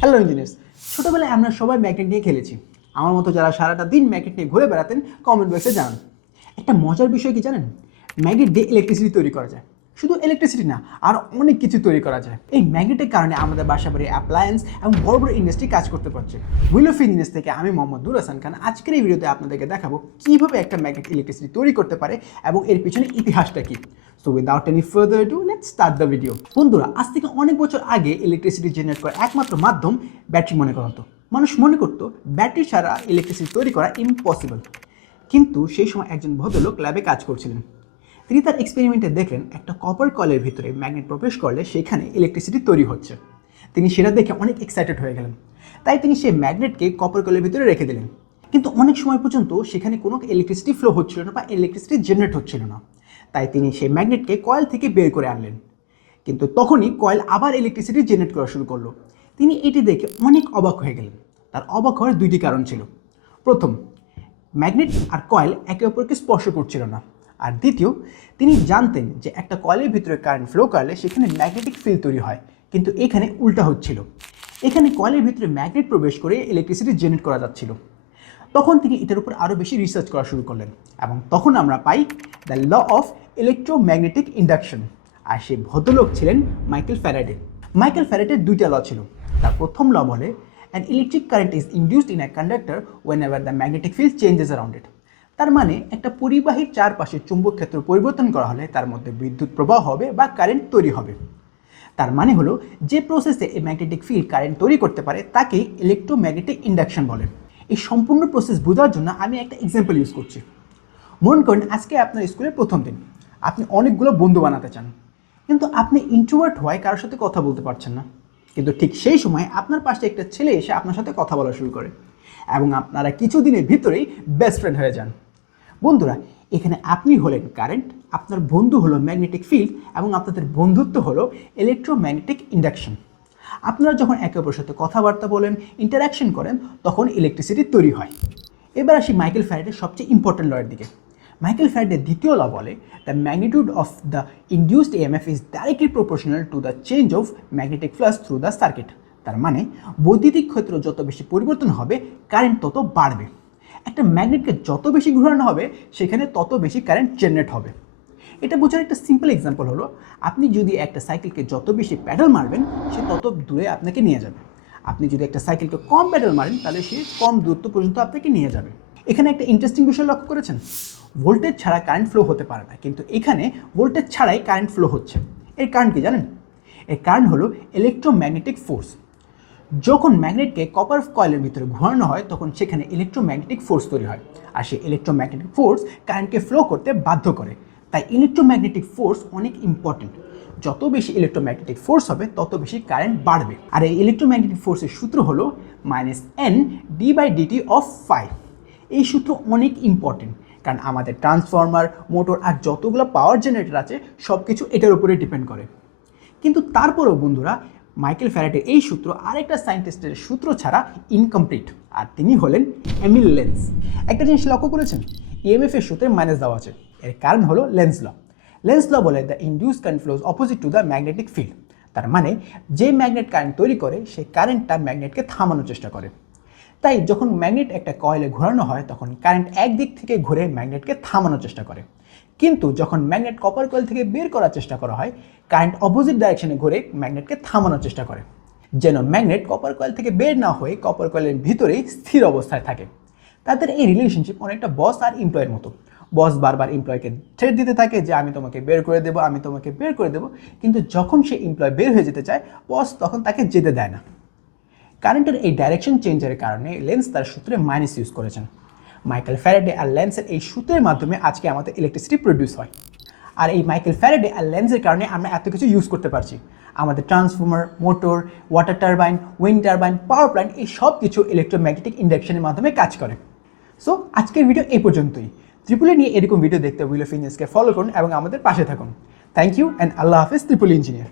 Hello engineers ছোটোবেলায় আমরা সবাই ম্যাগনেট নিয়ে খেলেছি। আমার মতো যারা সারাটা দিন ম্যাগনেট নিয়ে ঘুরে বেড়াতেন কমেন্ট বক্সে জানান। একটা মজার বিষয় কি জানেন? ম্যাগনেট দিয়ে ইলেকট্রিসিটি তৈরি করা যায়। শুধু ইলেকট্রিসিটি না, আর অনেক কিছু তৈরি করা যায়। এই ম্যাগনেটের কারণে আমাদের বাসা বাড়ির অ্যাপ্লায়েন্স এবং বড় বড় ইন্ডাস্ট্রি কাজ করতে পারছে। উইল অফ থেকে আমি মোহাম্মদ নুর হাসান খান আজকের এই ভিডিওতে আপনাদেরকে দেখাবো কীভাবে একটা ম্যাগনেট ইলেকট্রিসিটি তৈরি করতে পারে এবং এর পিছনে ইতিহাসটা কী। So without any further do let's start the video বন্ধুরা, আজ থেকে অনেক বছর আগে ইলেকট্রিসিটি জেনারেট করার একমাত্র মাধ্যম ব্যাটারি মনে করা হতো। মানুষ মনে করতো ব্যাটারি ছাড়া ইলেকট্রিসিটি তৈরি করা ইম্পসিবল কিন্তু সেই সময় একজন ভদ্রলোক ল্যাবে কাজ করছিলেন। তিনি তার এক্সপেরিমেন্টে দেখলেন একটা কপার কলের ভিতরে ম্যাগনেট প্রবেশ করলে সেখানে ইলেকট্রিসিটি তৈরি হচ্ছে। তিনি সেটা দেখে অনেক এক্সাইটেড হয়ে গেলেন। তাই তিনি সেই ম্যাগনেটকে কপার কলের ভিতরে রেখে দিলেন। কিন্তু অনেক সময় পর্যন্ত সেখানে কোনো ইলেকট্রিসিটি ফ্লো হচ্ছিল না বা ইলেকট্রিসিটি জেনারেট হচ্ছিল না। তাই তিনি সেই ম্যাগনেটকে কয়েল থেকে বের করে আনলেন। কিন্তু তখনই কয়েল আবার ইলেকট্রিসিটি জেনারেট করা শুরু করল। তিনি এটি দেখে অনেক অবাক হয়ে গেলেন। তার অবাক হওয়ার দুইটি কারণ ছিল। প্রথম ম্যাগনেট আর কয়েল একে অপরকে স্পর্শ করছিল না। আর দ্বিতীয়, তিনি জানতেন যে একটা কয়েলের ভিতরে কারেন্ট ফ্লো করলে সেখানে ম্যাগনেটিক ফিল্ড তৈরি হয়, কিন্তু এখানে উল্টা হচ্ছিল। এখানে কয়েলের ভিতরে ম্যাগনেট প্রবেশ করে ইলেকট্রিসিটি জেনারেট করা যাচ্ছিল। তখন তিনি এটার উপর আরও বেশি রিসার্চ করা শুরু করলেন এবং তখন আমরা পাই the law of electromagnetic induction আর সেই ভদ্রলোক ছিলেন মাইকেল ফ্যারাডে। মাইকেল ফ্যারাডের দুইটা ল ছিল। তার প্রথম ল বলে an electric current is induced in a conductor whenever the magnetic field changes around it তার মানে একটা পরিবাহীর চারপাশে চুম্বক ক্ষেত্র পরিবর্তন করা হলে তার মধ্যে বিদ্যুৎ প্রবাহ হবে বা কারেন্ট তৈরি হবে। তার মানে হলো, যে প্রসেসে এই ম্যাগনেটিক ফিল্ড কারেন্ট তৈরি করতে পারে, তাকেই ইলেকট্রোম্যাগনেটিক ইন্ডাকশন বলে। এই সম্পূর্ণ প্রসেস বোঝার জন্য আমি একটা এক্সাম্পল ইউজ করছি। মনে করেন, আজকে আপনার স্কুলের প্রথম দিন। আপনি অনেকগুলো বন্ধু বানাতে চান। কিন্তু আপনি ইন্ট্রোভার্ট হওয়ায় কারোর সাথে কথা বলতে পারছেন না। কিন্তু ঠিক সেই সময় আপনার পাশে একটা ছেলে এসে আপনার সাথে কথা বলা শুরু করে। এবং আপনারা কিছুদিনের ভিতরেই বেস্ট ফ্রেন্ড হয়ে যান। বন্ধুরা, এখানে আপনি হলেন কারেন্ট আপনার বন্ধু হলো ম্যাগনেটিক ফিল্ড এবং আপনাদের বন্ধুত্ব হলো ইলেকট্রোম্যাগনেটিক ইন্ডাকশন আপনারা যখন একে অপরের সাথে কথাবার্তা বলেন ইন্টারাকশন করেন, তখন ইলেকট্রিসিটি তৈরি হয়। এবার আসি মাইকেল ফ্যারাডের সবচেয়ে ইম্পর্টেন্ট লয়ের দিকে। মাইকেল ফ্যারাডের দ্বিতীয় ল বলে the magnitude of the induced EMF is directly proportional to the change of magnetic flux through the circuit তার মানে বৈদ্যুতিক ক্ষেত্র যত বেশি পরিবর্তন হবে কারেন্ট তত বাড়বে। একটা ম্যাগনেটকে যত বেশি ঘোরানো হবে, সেখানে তত বেশি কারেন্ট জেনারেট হবে। এটা বোঝার একটা সিম্পল এক্সাম্পল হলো, আপনি যদি একটা সাইকেলকে যত বেশি প্যাডেল মারবেন, সে তত দূরে আপনাকে নিয়ে যাবে। আপনি যদি একটা সাইকেলকে কম প্যাডেল মারেন, তাহলে সে কম দূরত্ব পর্যন্ত আপনাকে নিয়ে যাবে। এখানে একটা ইন্টারেস্টিং বিষয় লক্ষ্য করেছেন? ভোল্টেজ ছাড়া কারেন্ট ফ্লো হতে পারে না, কিন্তু এখানে ভোল্টেজ ছাড়াই কারেন্ট ফ্লো হচ্ছে। এর কারণ কি জানেন? এর কারণ হলো ইলেকট্রোম্যাগনেটিক ফোর্স যখন ম্যাগনেটকে কপার কয়েলের ভিতরে ঘোরানো হয়, তখন সেখানে ইলেকট্রোম্যাগনেটিক ফোর্স তৈরি হয়। আর সেই ইলেকট্রোম্যাগনেটিক ফোর্স কারেন্টকে ফ্লো করতে বাধ্য করে। তাই ইলেকট্রোম্যাগনেটিক ফোর্স অনেক ইম্পর্টেন্ট যত বেশি ইলেকট্রোম্যাগনেটিক ফোর্স হবে, তত বেশি কারেন্ট বাড়বে। আর এই ইলেকট্রোম্যাগনেটিক ফোর্সের সূত্র হলো minus N D by DT of phi এই সূত্র অনেক ইম্পর্টেন্ট কারণ আমাদের ট্রান্সফর্মার মোটর আর যতগুলো পাওয়ার জেনারেটর আছে সব কিছু এটার উপরে ডিপেন্ড করে। কিন্তু তারপরেও বন্ধুরা মাইকেল ফ্যারাডের এই সূত্র আরেকটা সায়েন্টিস্টের সূত্র ছাড়া ইনকমপ্লিট আর তিনি হলেন এমিল লেন্স। একটা জিনিস লক্ষ্য করেছেন? ইএমএফ এর সূত্রে মাইনাস দেওয়া আছে। এর কারণ হলো লেন্স ল। লেন্স ল বলে the induce current flows opposite to the magnetic field তার মানে যে ম্যাগনেট কারেন্ট তৈরি করে সেই কারেন্টটা ম্যাগনেটকে থামানোর চেষ্টা করে। তাই যখন ম্যাগনেট একটা কয়েলে ঘোরানো হয়, তখন কারেন্ট একদিক থেকে ঘুরে ম্যাগনেটকে থামানোর চেষ্টা করে। কিন্তু যখন ম্যাগনেট কপার কয়েল থেকে বের করার চেষ্টা করা হয়, কারেন্ট অপোজিট ডাইরেকশনে ঘুরে ম্যাগনেটকে থামানোর চেষ্টা করে। যেন ম্যাগনেট কপার কয়েল থেকে বের না হয়ে কপার কয়েলের ভিতরেই স্থির অবস্থায় থাকে। তাদের এই রিলেশনশিপ অনেকটা বস আর এমপ্লয়ের মতো। বস বারবার এমপ্লয়কে থ্রেট দিতে থাকে যে, আমি তোমাকে বের করে দেবো, আমি তোমাকে বের করে দেবো। কিন্তু যখন সে এমপ্লয় বের হয়ে যেতে চায় বস তখন তাকে যেতে দেয় না। কারেন্টের এই ডাইরেকশন চেঞ্জের কারণে লেন্স তার সূত্রে মাইনাস ইউজ করেছেন। মাইকেল ফ্যারাডে আর লেন্সের এই সূত্রের মাধ্যমে আজকে আমাদের ইলেকট্রিসিটি প্রডিউস হয়। আর এই মাইকেল ফ্যারাডে আর লেন্সের কারণে আমরা এত কিছু ইউজ করতে পারছি। আমাদের transformer motor water turbine wind turbine power plant এই সব কিছু ইলেকট্রোম্যাগনেটিক ইন্ডাকশনের মাধ্যমে কাজ করে। সো আজকের ভিডিও এই পর্যন্তই। ত্রিপুলি নিয়ে এরকম ভিডিও দেখতে উইল অফ ইঞ্জিনিয়ার্সকে ফলো করুন এবং আমাদের পাশে থাকুন। থ্যাংক ইউ অ্যান্ড আল্লাহ হাফিজ, ত্রিপুলি ইঞ্জিনিয়ার